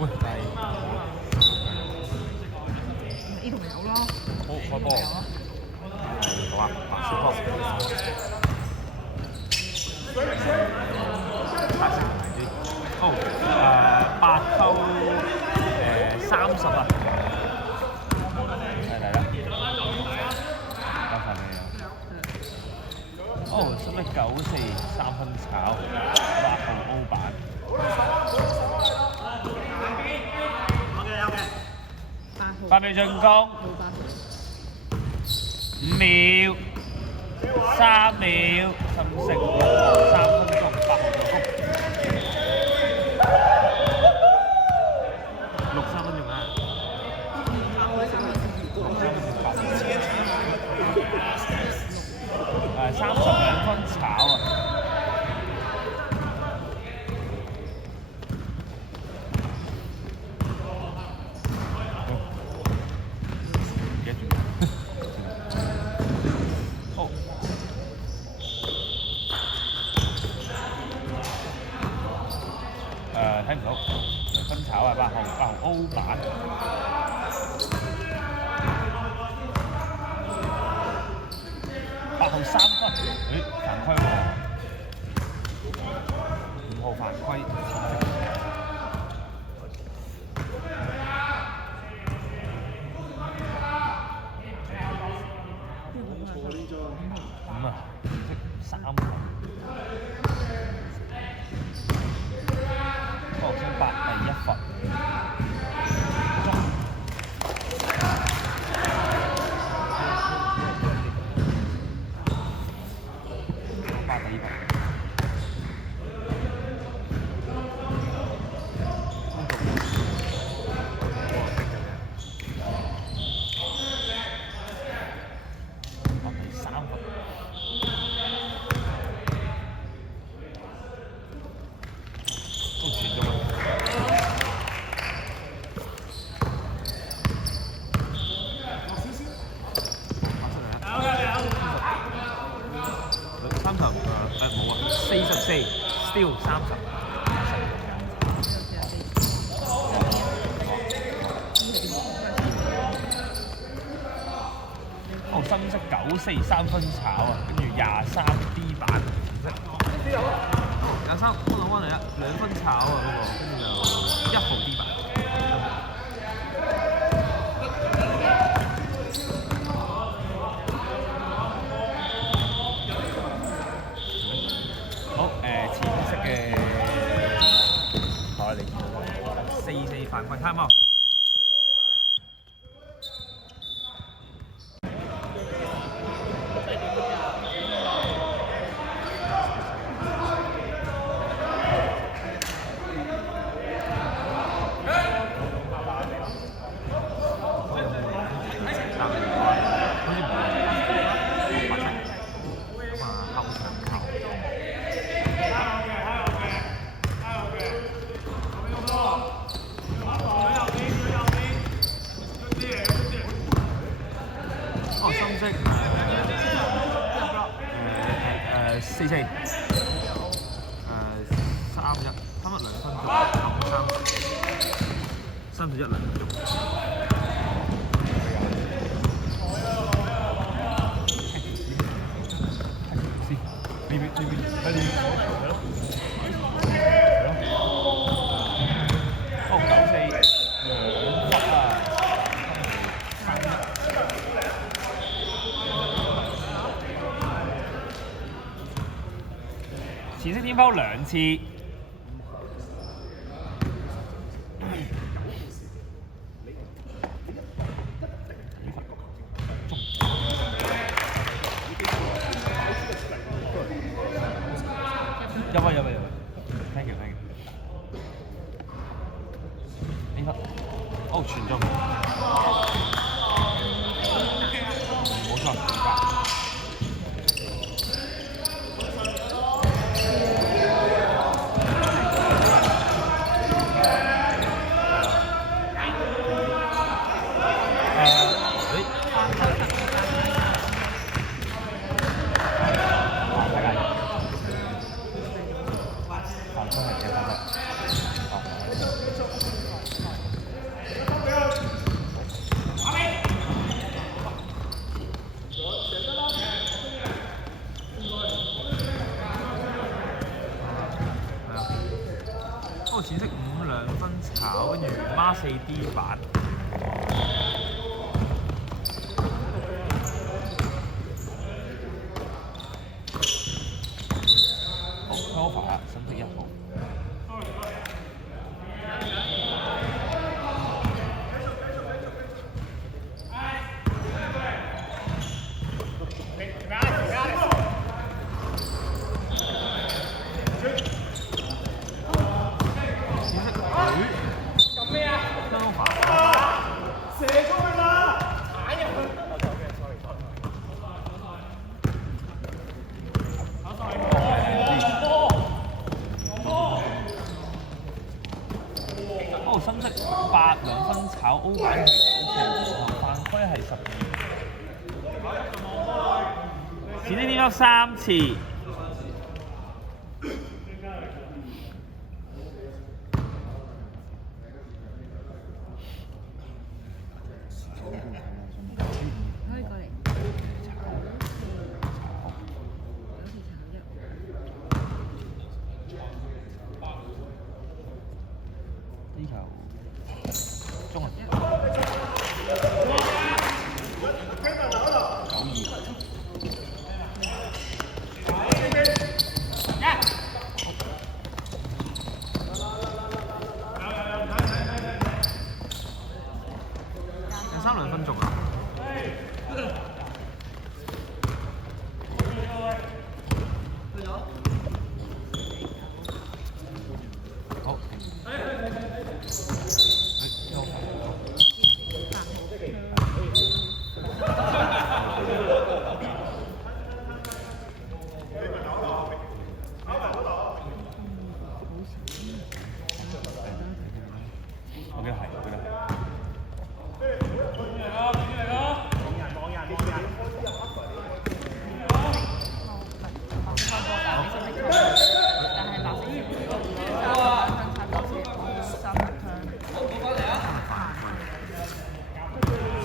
喂，但係呢同有咯。好開波，好啊，小波，白色同埋啲，哦8扣30啊，嚟啦，交飯未啊？哦，使乜94 3分炒8號歐版？8秒進攻，5秒，3秒，甚成3分鐘，8號進攻，6 3分鐘啊！32分炒啊！睇唔到，分炒啊！8號歐版，8號3分，犯規喎，5號犯規，5啊，3分。國星8第1罰，8第2罰，第3罰。都傳咗啦！30冇啊，44 still 30。哦，深色94 3分炒啊，跟住23 D 版紅色。23幫我嚟啦，2分炒啊嗰個，跟住就1號 D 版。好淺色嘅台嚟，4犯規time out。深色44 31 3分2分鐘31 2分鐘。呢邊哦94 2罰啊！淺色天拋2次。入啊 ！Thank you。呢分，哦傳中，冇錯，淺色5兩分炒，跟住孖4 D 版。好 cover 啦，深色1號。深色8兩分炒 O 版嘅犯規係12，淺色點咗3次。可以過嚟。呢球中啊，3兩分鐘啊！好。我記得係。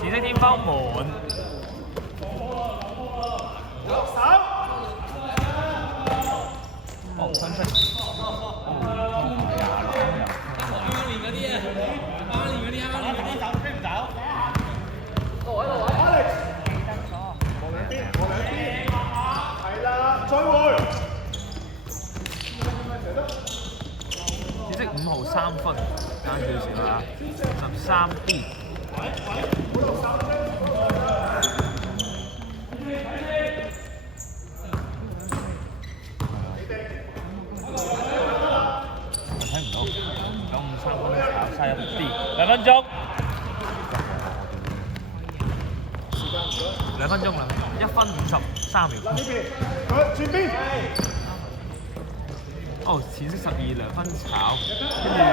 淺色天包滿。哦，深色。紫色5號3分，爭少少啦，13D。睇唔到，953分炒31D，2分鐘。2分鐘啦，1分53秒。前邊。哦，淺色12兩分炒，跟住20。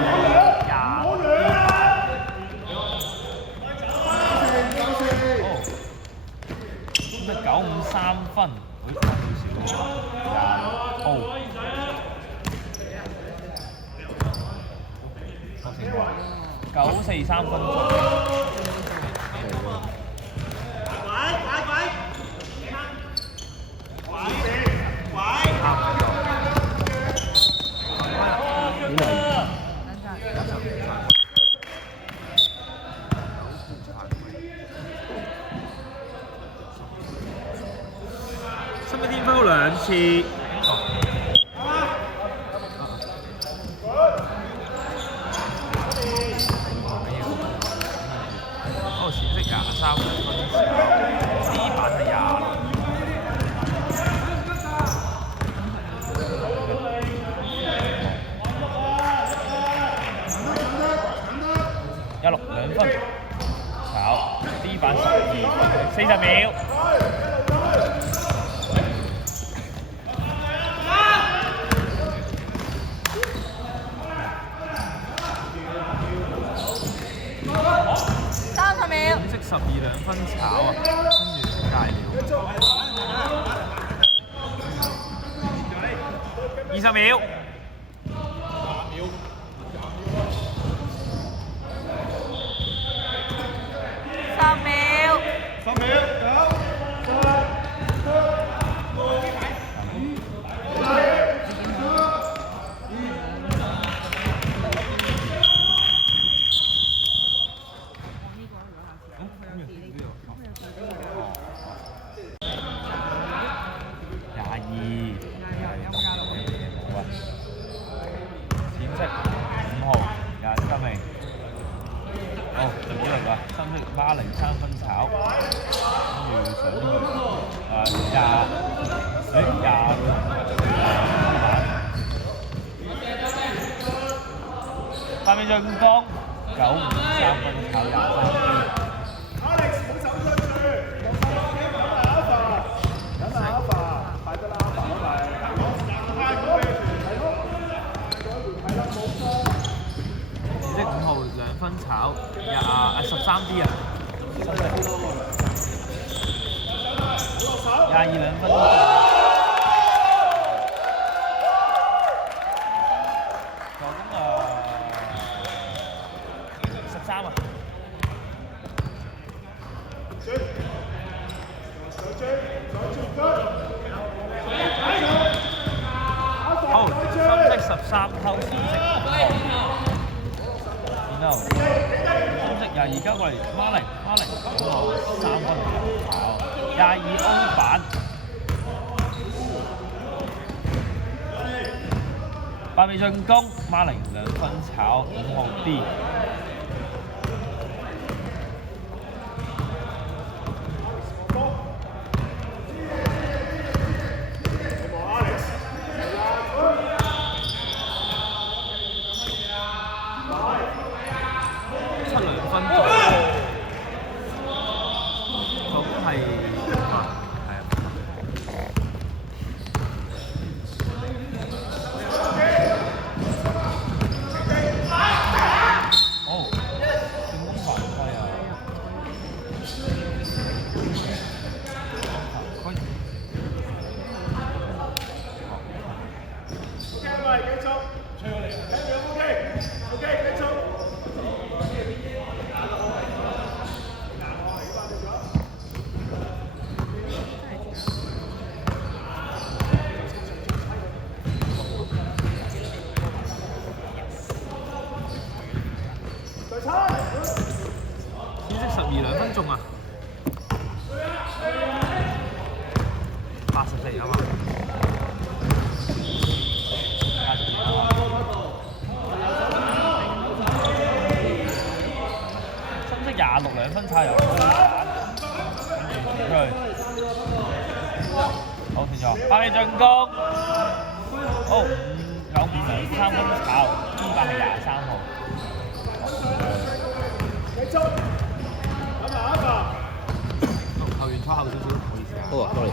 哦，咁啊953分，好似差少少喎。20。943分鐘。深色天包2次。哦，淺色23分炒，D 版係20。16兩分炒 D 版12，40秒。30秒。淺色12兩分炒啊，跟住戒了。20秒。10秒。10秒，9、8、7、6、5、4、3、2、1。哦，仲要嚟㗎，深色孖零三分炒，跟住上呢個下面進攻953分炒23。5號2分炒13D 啊，22 2分。13啊。好，深色13偷淺色。然後深色22交過嚟，孖零5號3分炒，22歐板。8尾進攻，孖零2分炒5號 D。12 2分鐘啊，84啊嘛，深色26 2分炒油，出去，好停咗，8尾進攻，好95 2 3分炒，呢把係23號。球員拖後少少，唔好意思啊。好啊，sorry。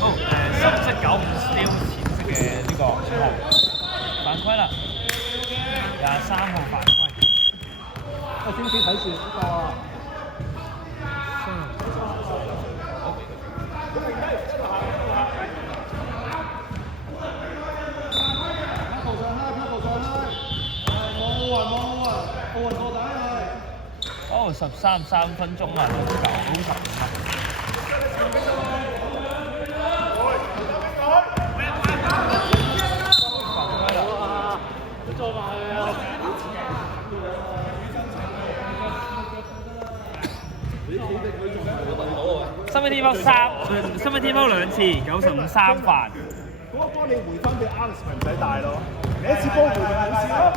好深色95 steal 淺色嘅呢個5號犯規啦，23號犯規。少少睇住呢個。哦，13 3分鐘啊，95啊。身份天貓2次，95 3犯。嗰個幫你回翻俾 Alex 咪唔使帶咯，你一次波回就冇事咯。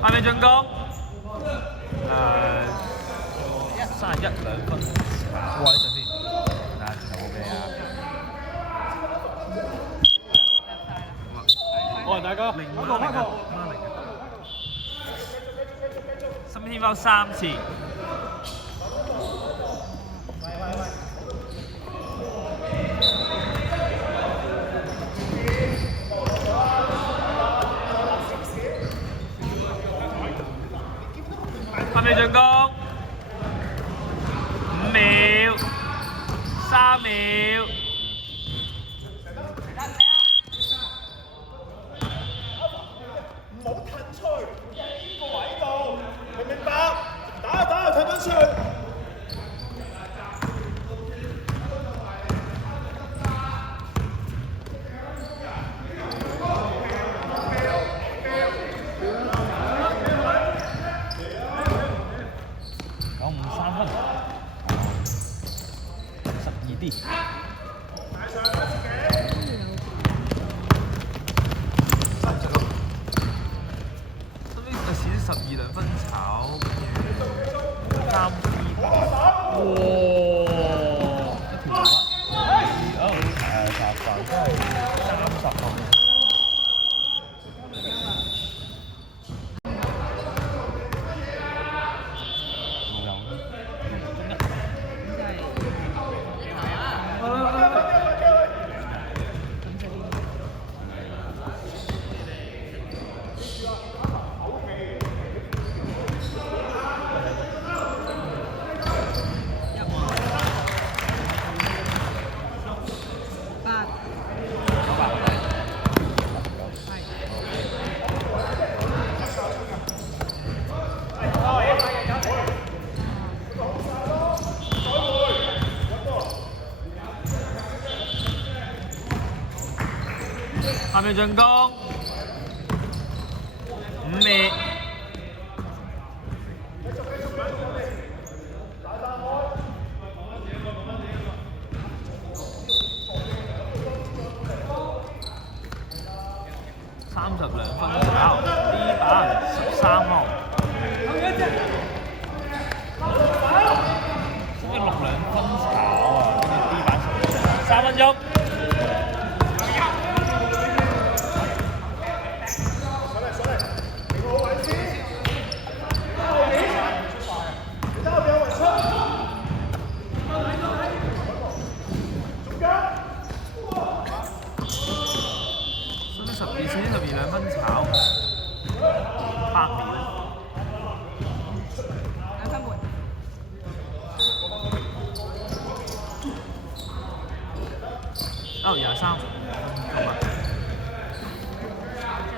8尾進攻，31 2分。哇！呢陣先，睇下轉頭好俾啊！我係大家。身邊天貓3次。8尾進攻，5秒，3秒。30號。下面進攻5秒。32分炒 D 板13號。先至6分炒啊，跟住 D 板3分鐘。12分炒8秒。2分半。23，2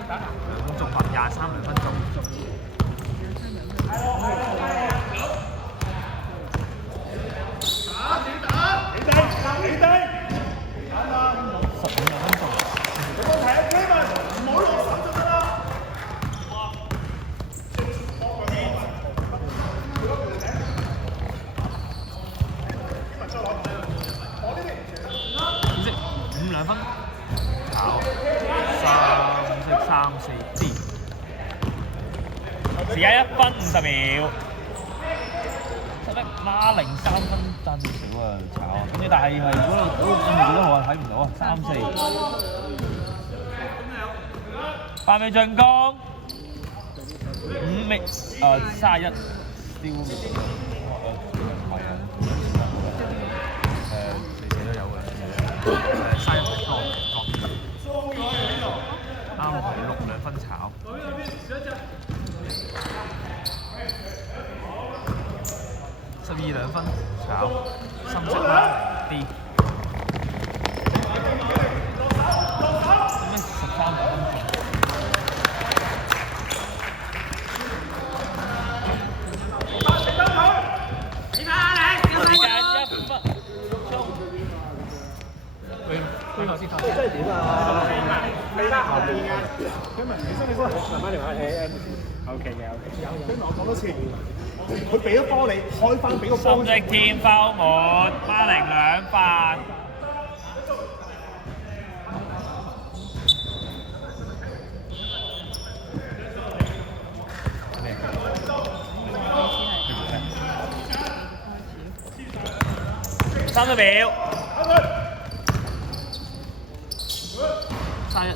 分鐘拍23，2分鐘。2分炒3、4 D， 時間1分50秒。實力孖零3分爭少啊炒，跟住但係嗰度幾多號啊？睇唔到啊，3、4。8秒進攻，5秒31丟。6分炒，12 2分炒，深色啦啲，13分。時間1分鐘。最後先即係點啊？你得後邊嘅，佢問你先，你嗰個慢慢嚟話，OK 嘅，OK。跟住我講多次，佢俾咗波你，開翻俾個波。深色天包滿，孖零2分。30秒。31、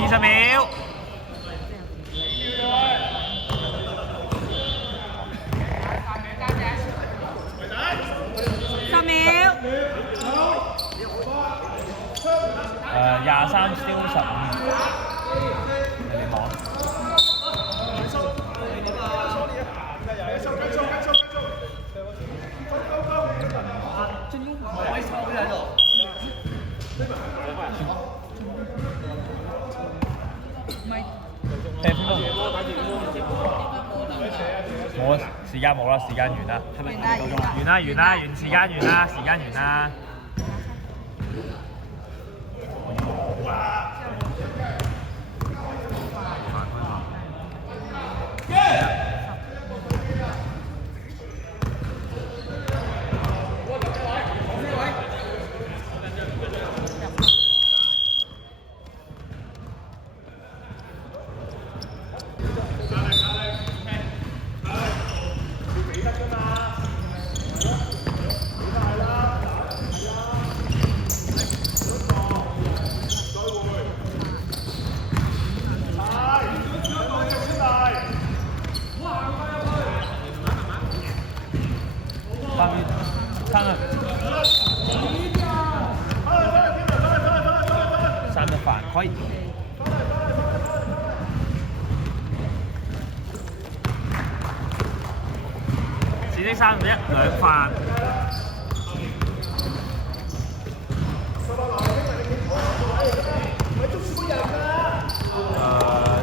20秒。10秒。23燒15。你望。冇時間冇啦，時間完啦。完啦，時間完啦，時間完啦。犯規。紫色3-1兩犯。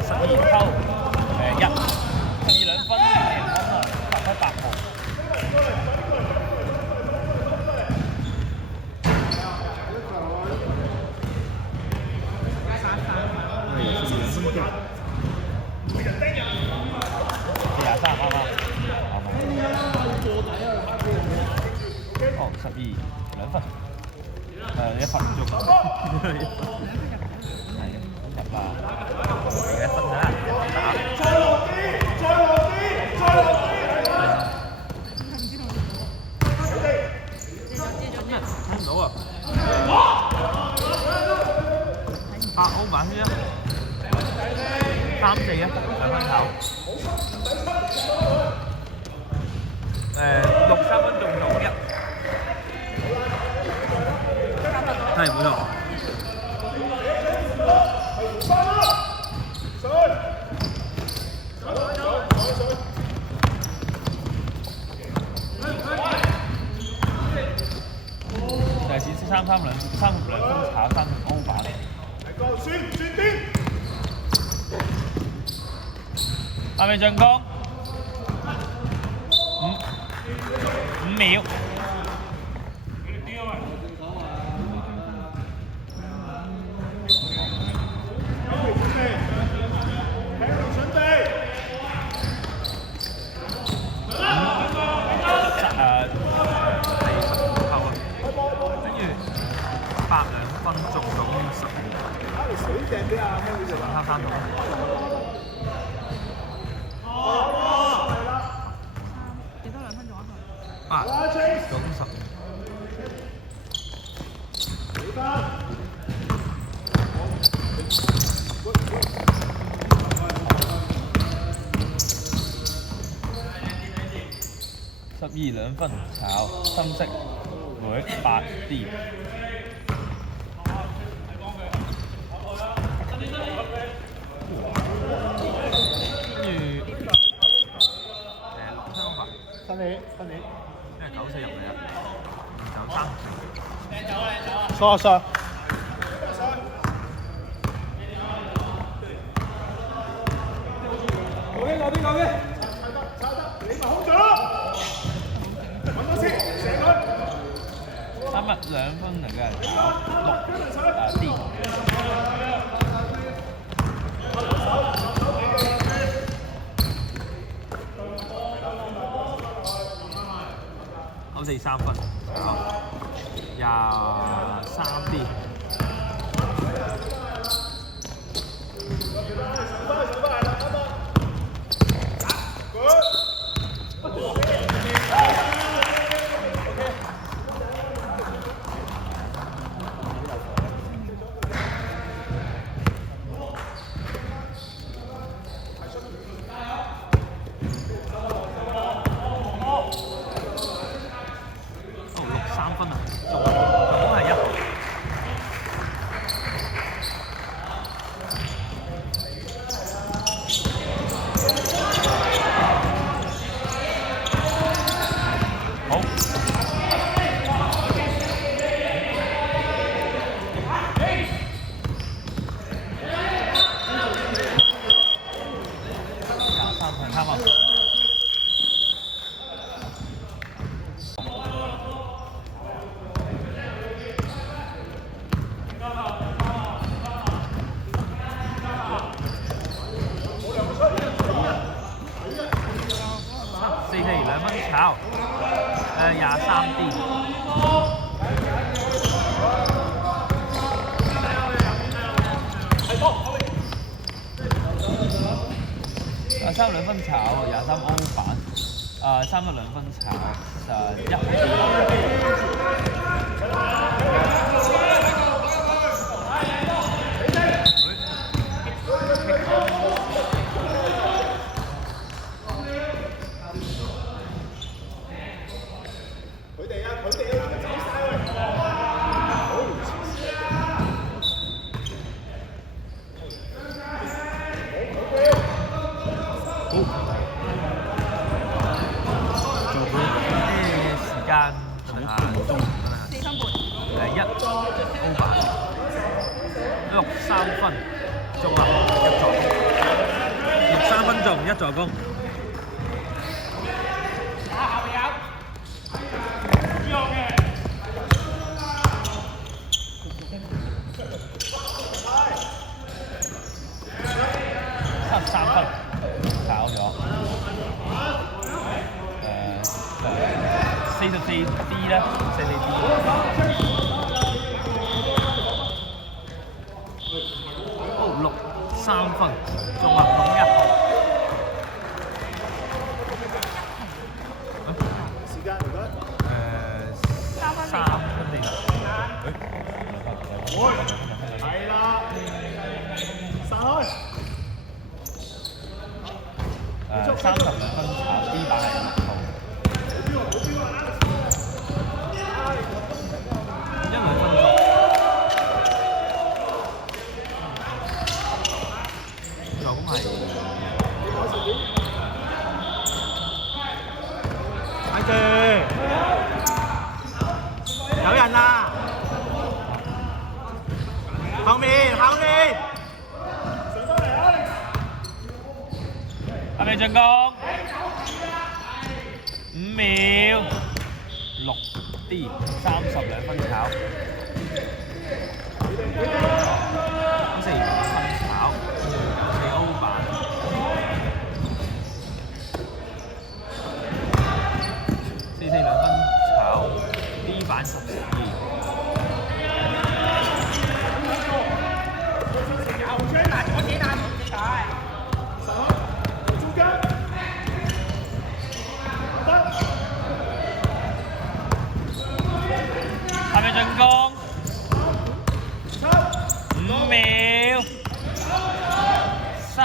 12偷1，12兩分，8分8毫。23啱啱。哦，12兩分。1分鐘。係咁入啦。1分啦。再落啲，再落啲，再落啲。睇唔到啊！8歐版先啊！3-4啊，兩分球。6-3分仲到1。係冇錯。就係3-3兩分炒3歐版。轉啲。係咪進攻？5秒。12兩分炒深色會8D。94入嚟啊，93。疏疏。嗰啲，炒得，你咪控咗咯。揾多次，射佢。3分2分嚟嘅6D。93分，23D。2分炒23D。3兩分炒23歐版，3分2分炒1。63分，中啊一助，63分中一助攻。73分，炒咗。44D 啦，44D。3分，中啊，中1號。時間唔該。3分地啦。係啦。散開。32分炒 D 版係6號。1、2分鐘。總係。睇住，有人啊！後面，後面。係咪進攻？5秒，6D 32分炒，4分炒，4歐版，44分炒 ，D 版12。係咪進攻？5秒，3，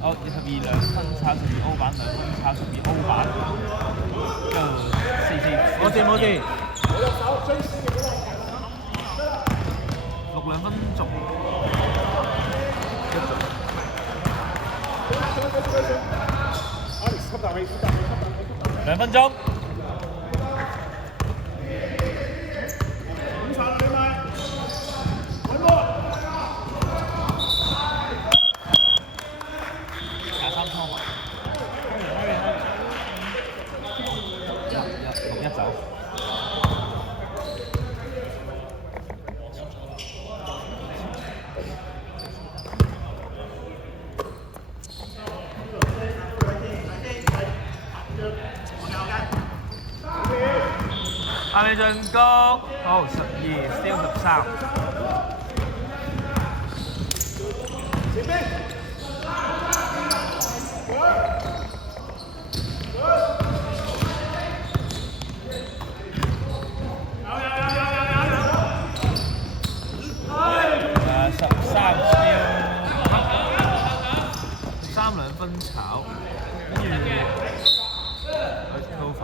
好，22兩分炒12歐版，2分炒12歐版，就44。冇事冇事。6兩分鐘，2分鐘。6-1走。係咪進攻？好，12 steal 13。前邊。13 steal， 3兩分炒，跟住高反。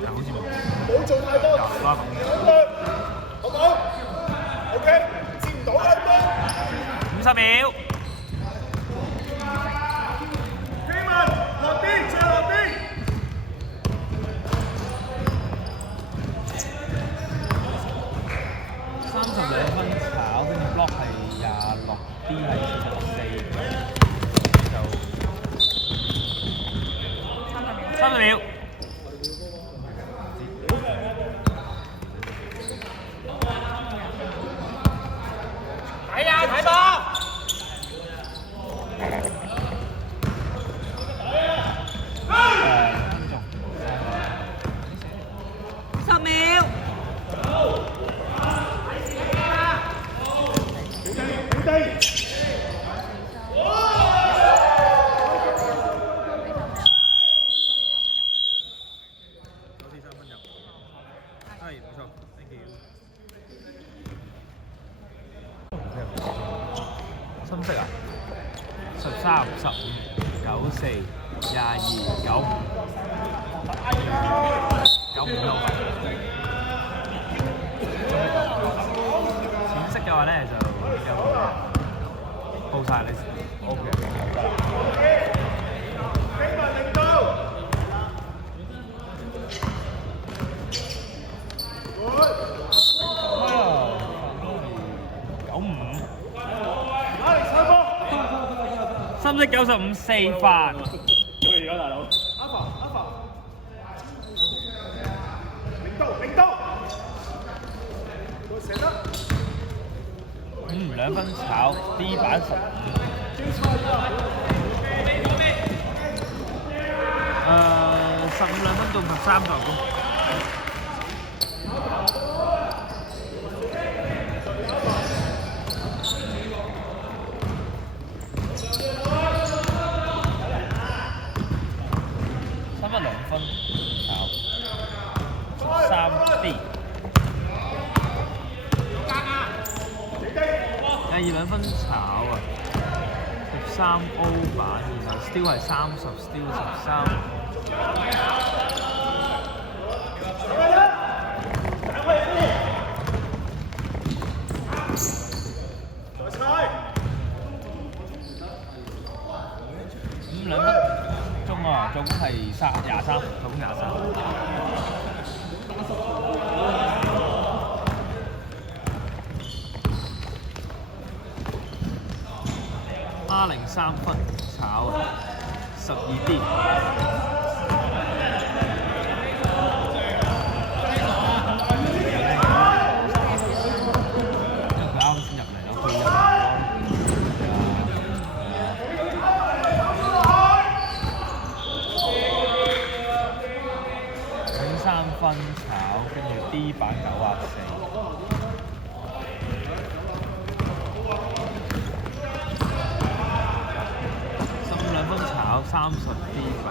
又好似冇做太多，有啦好唔好 ？OK， 接唔到啦，50秒。希文落啲，再落啲。32分炒，跟住 block 係26，D 係44，就30秒。睇啊，睇波！10秒。係，冇錯 ，thank you。深色啊！13、15、94、22、95、95都。淺色嘅話咧就報晒你 OK。Good。深色95四發。佢而家大佬。Alpha，領到，射得。2分炒 D 板15。15兩分鐘13助攻。2分炒13 D。2分炒啊，13 O 版，然後 Steal 係30 ，Steal 13。2分鐘啊，總共係23，總共23。R0 3分炒12 D。佢啱先入嚟咯，佢入嚟3分炒，跟住 D 板94。2分炒30 D 板。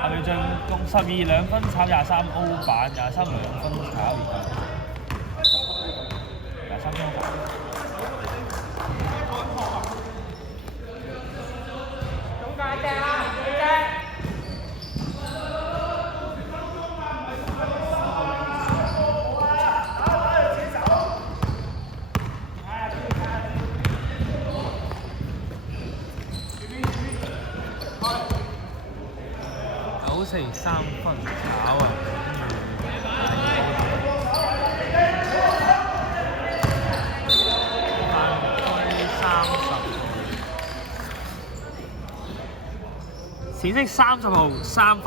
下面進攻12兩分炒23 O 板，23兩分炒23分板。93分炒啊！淺色30號3發。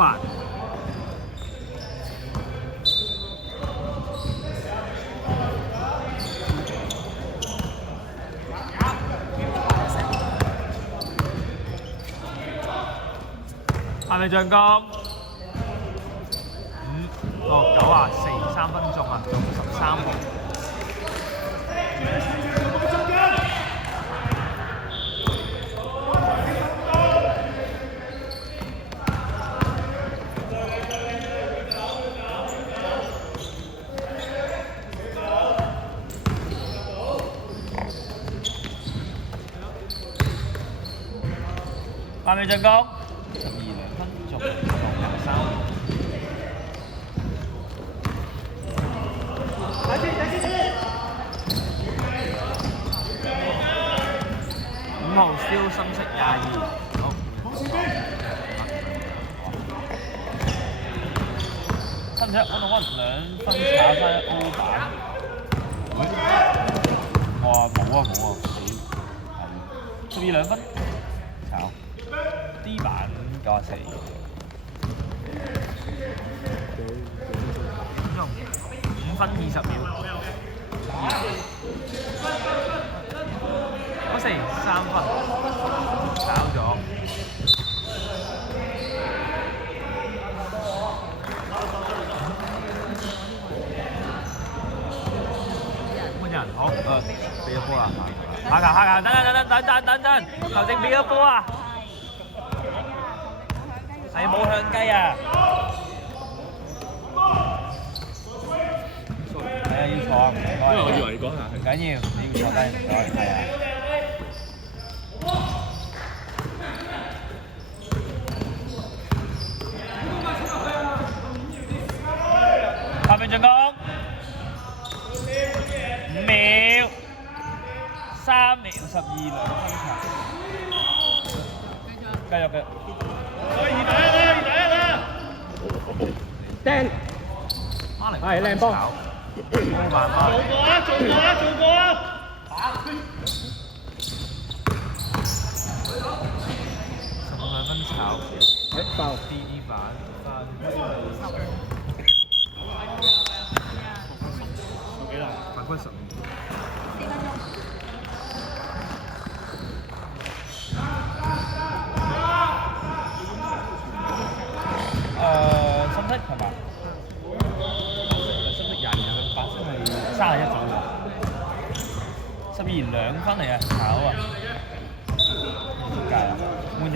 係咪進攻？94 3分鐘啊，仲13號。係咪進攻？12兩分鐘，仲23號。5號燒深色22，好。深色1-1 2分炒翻歐版。哇！冇啊！12兩分炒 D 版94。5分20秒。93分炒咗。乜人好？俾咗波啦！下球，等，球證俾咗波啊！係冇向雞啊！係啊，要坐啊，唔該。因為我以為你講下。唔緊要，你要坐低，唔該，係啊。下面進攻，5秒，3秒12兩分球。繼續嘅。釘馬寧係靚波。冇辦法。做過啊！12分炒。爆 D 版犯規15。深色係嘛？深色22，白色係31左右。12 2分嚟啊！炒啊！點解啊？換人。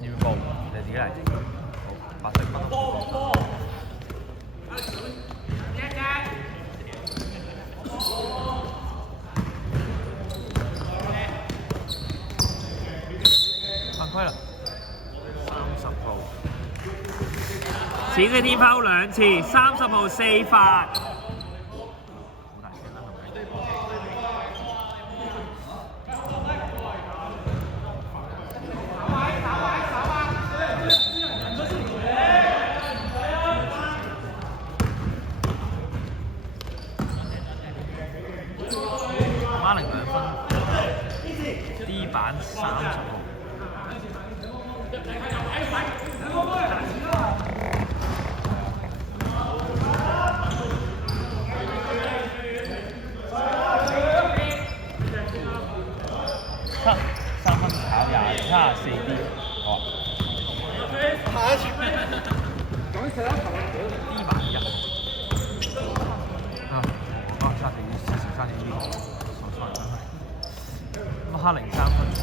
要報，你自己嚟。好，白色分。犯規啦！30號。淺嘅天拋2次，30號4發。馬寧2分 ，D 版30號。3分炒24 D， 好啊。D 版1。3點2，咁哈靈3分炒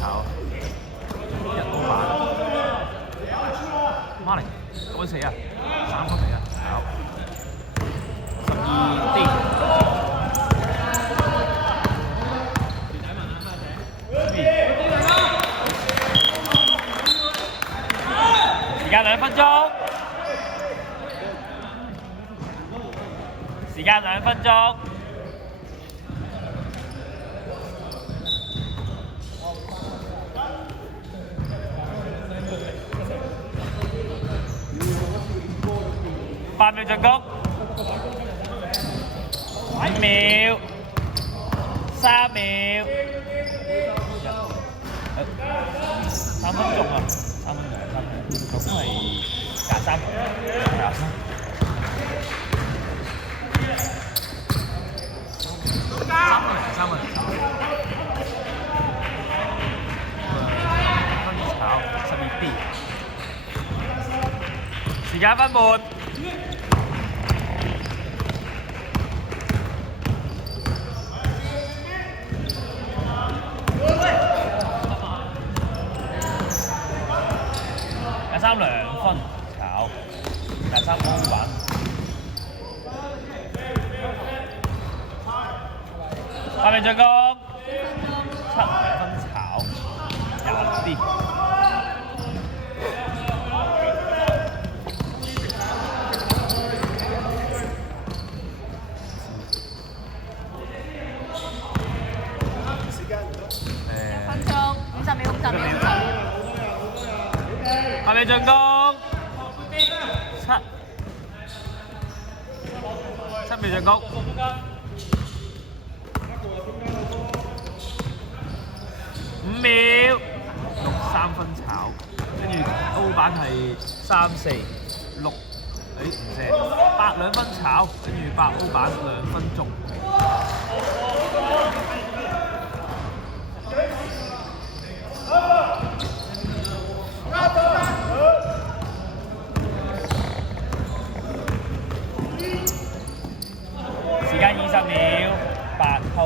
，1歐版。馬寧9死啊，3分嚟啊，炒12 D。時間2分鐘。時間2分鐘。8秒進攻，5秒，3秒，3分鐘啊，3分鐘，咁係23分，3分炒12 D， 時間分半。23 2分炒，23歐版。8秒進攻，7 2分炒，26 D。分鐘50秒50秒。8秒進攻，7秒進攻，5秒，6 3分炒，跟住歐版係3 4 6，唔射，8 2分炒，跟住8歐版2分鐘。時間20秒，8歐。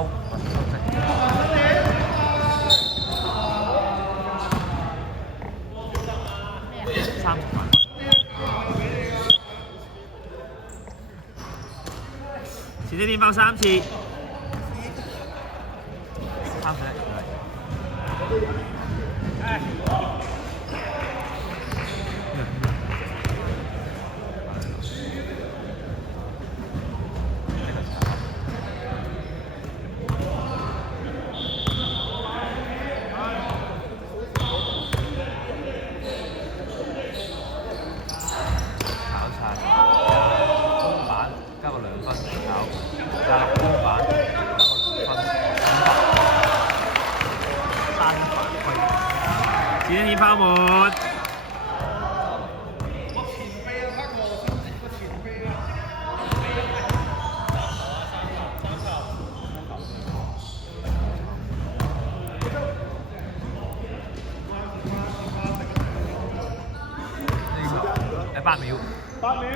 30分。前啲點爆3次。3分1。炮門。8秒。8秒。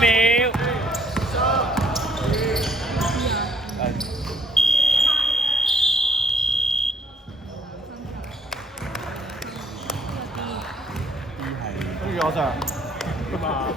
秒。跟住我上。嘛。